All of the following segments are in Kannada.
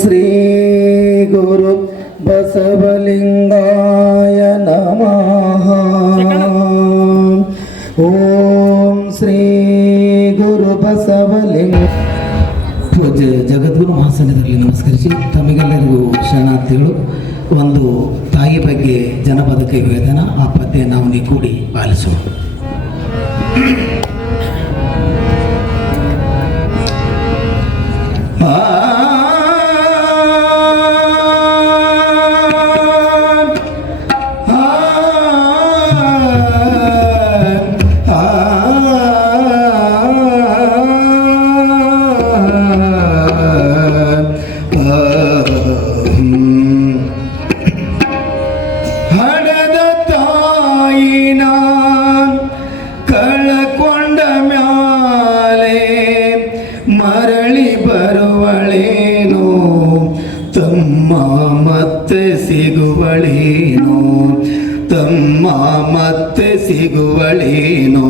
ಶ್ರೀ ಗುರು ಬಸವಲಿಂಗಾಯ ನಮಃ. ಓಂ ಶ್ರೀ ಗುರು ಬಸವಲಿಂಗ ಜಗದ್ಗುರು ಮಹಾಸನ್ನಿಧರಲ್ಲಿ ನಮಸ್ಕರಿಸಿ ತಮಗೆಲ್ಲರಿಗೂ ಶರಣಾರ್ಥಿಗಳು, ಒಂದು ತಾಯಿ ಬಗ್ಗೆ ಜನಪದ ಕೈವೇದನ ಆ ಪದ್ಯ ನಾವು ಕೂಡಿ ಪಾಲಿಸೋಣ. ಹಣದ ತಾಯಿನ ಕಳಕೊಂಡ ಮ್ಯಾಲೆ ಮರಳಿ ಬರುವಳೇನೋ ತಮ್ಮ ಮತ್ತೆ ಸಿಗುವಳೇನೋ ತಮ್ಮ ಮತ್ತೆ ಸಿಗುವಳೇನೋ.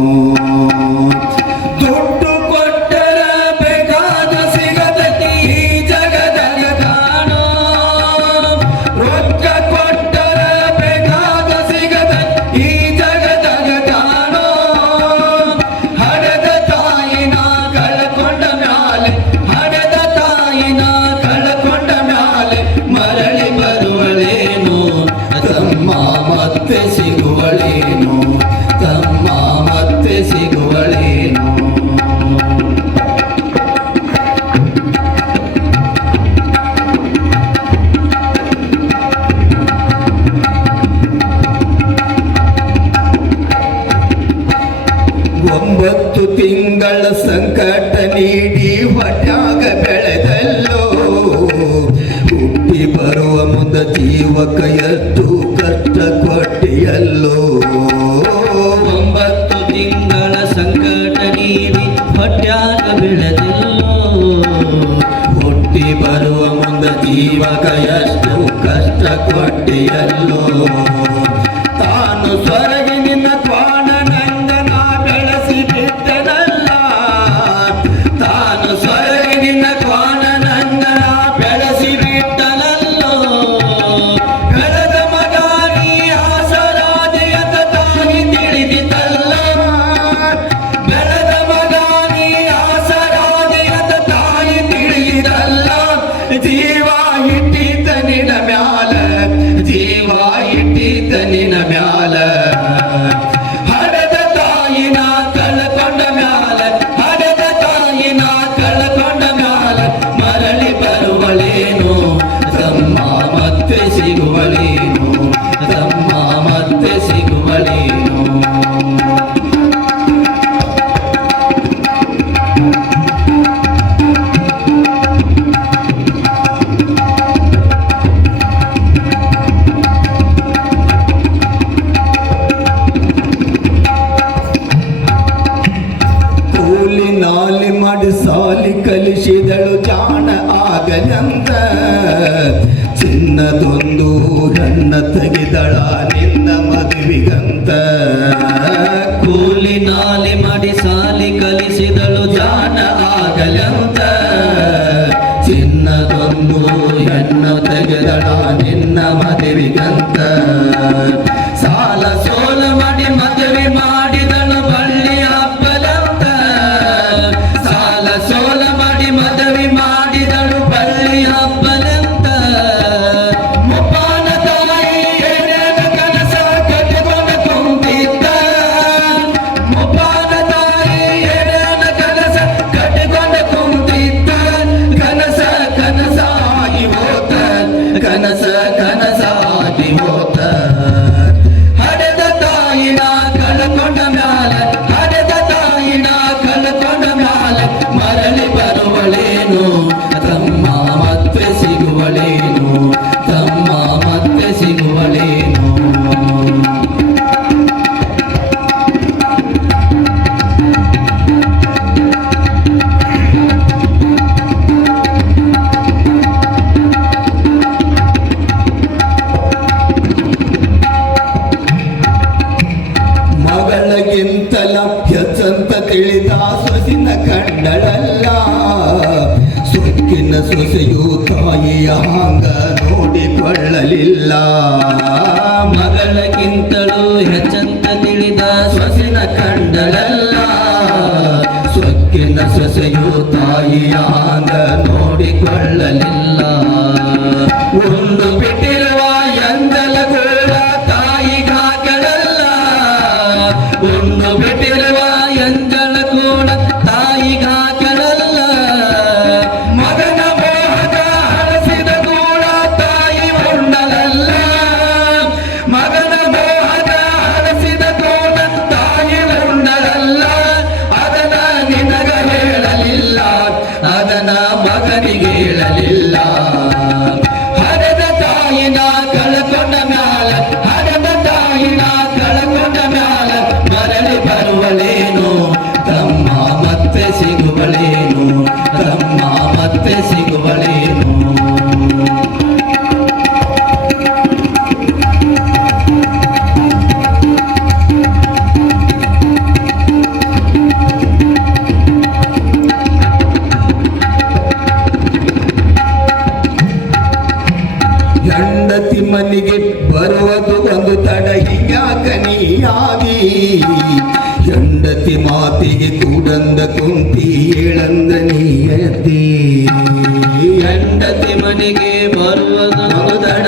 ಮುದ ಜೀವಕ ಎದ್ದು ಕಷ್ಟ ಕೊಟ್ಟಿಯಲ್ಲೋ ಒಂಬತ್ತು ತಿಂಗಳ ಸಂಕಟ ನೀಡಿ ಹೊಟ್ಟ್ಯಾಗ ಬಿಡದಿಲ್ಲೋ ಹುಟ್ಟಿ ಬರುವ ಮುಂದ ಜೀವಕ ಎಷ್ಟು ಕಷ್ಟ ಕೊಟ್ಟಿಯಲ್ಲೋ على ಶಾಲೆ ಮಾಡಿ ಸಾಲಿ ಕಲಿಸಿದಳು ಜಾಣ ಆಗಲಂತ ಸಿಗುವಳೇನು? ತಮ್ಮ ಮತ್ತೆ ಸಿಗುವಳೇನು? ತಮ್ಮ ಮತ್ತೆ ಸಿಗುವಳೇನು? ಮಗಳಗಿಂತಲ ಹೆಚ್ಚಂತ ತಿಳಿ ಹೆಣ್ಣಿನ ಸೊಸೆಯು ತಾಯಿಯ ಹಾಂಗ ನೋಡಿಕೊಳ್ಳಲಿಲ್ಲ. ಮಗಳಗಿಂತಲೂ ಹೆಚ್ಚಂತ ತಿಳಿದ ಸೊಸಿನ ಕಂಡಳಲ್ಲ. ಸೊಕ್ಕಿನ ಸೊಸೆಯು ತಾಯಿಯ ಹಾಂಗ ನೋಡಿಕೊಳ್ಳಲಿಲ್ಲ. ಅಂದ ತುಂಟಿ ಏಳಂದ ನೀ ಎಂಡತೆ ಮನೆಗೆ ಬರುವ ನಮ್ಮ ದಡ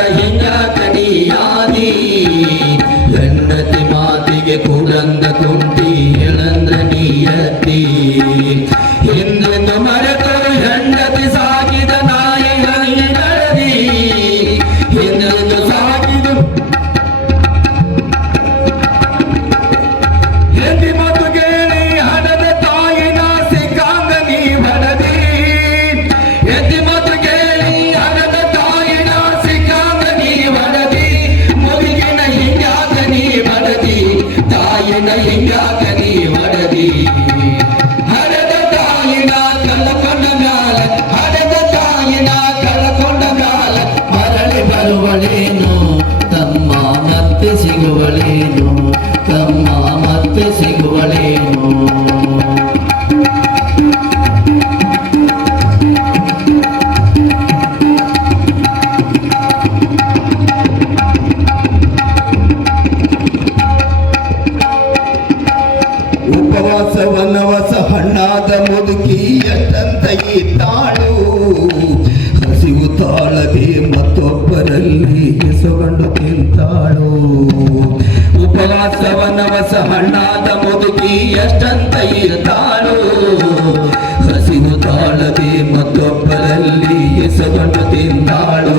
ಸಿಗುವಳೇನು ತಮ್ಮ ಮತ್ತೆ ಸಿಗುವಳೇನು? ತಮ್ಮ ಮತ್ತೆ ಸಿಗುವಳೇನು? ಉಪವಾಸವನವಸ ಹಣ್ಣಾದ ಮುದುಕಿಯ ಎಷ್ಟಂತ ತಾಳು. ಹಸಿವು ತಾಳು ಕೆಸುಗಂಡು ತಿಂತಾಳು ಉಪವಾಸವನವಸ ಹಣ್ಣಾದ ಮುದುಕಿ ಎಷ್ಟಂತ ಇರ್ತಾಳು ಹಸಿವು ತಾಳದೆ ಮತ್ತೊಬ್ಬರಲ್ಲಿ ಎಸಗೊಂಡು ತಿಂತಾಳು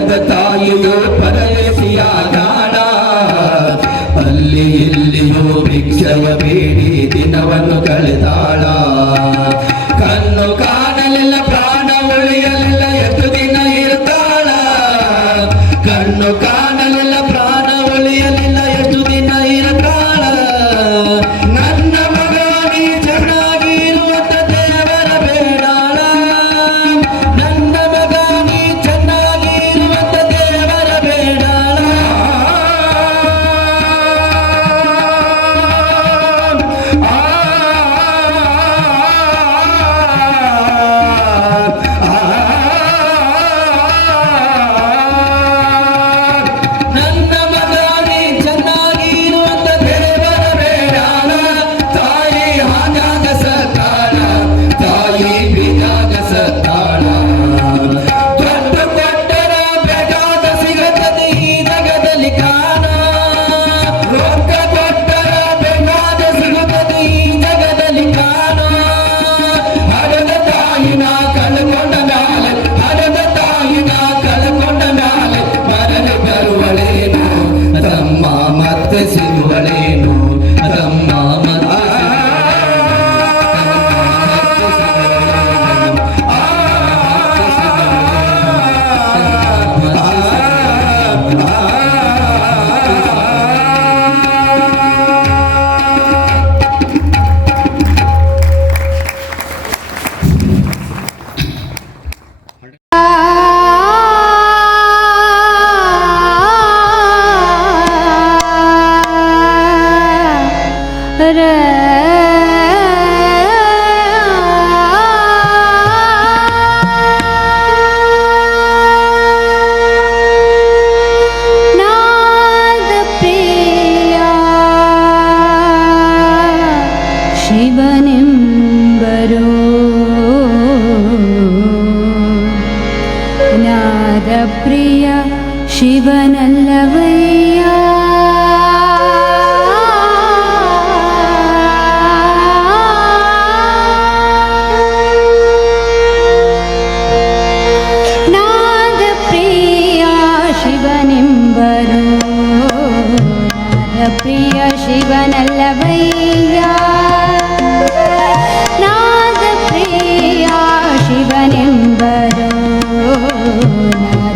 ಪಕ್ಕದ ತಾಯಿಯು ಪರಲೆಸಿಯ ಕಾಣ ಅಲ್ಲಿ ಇಲ್ಲಿಯೋ ಭಿಕ್ಷೆಯ ಬೇಡಿ ದಿನವನ್ನು ಕಳೆದಾಳ.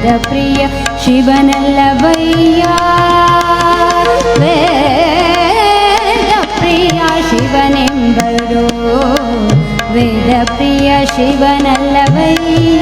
പ്രിയ ശിവനല്ല വയ്യ. വേദപ്രിയ ശിവനെമ്പരോ വേദപ്രിയ ശിവനല്ല വയ്യ.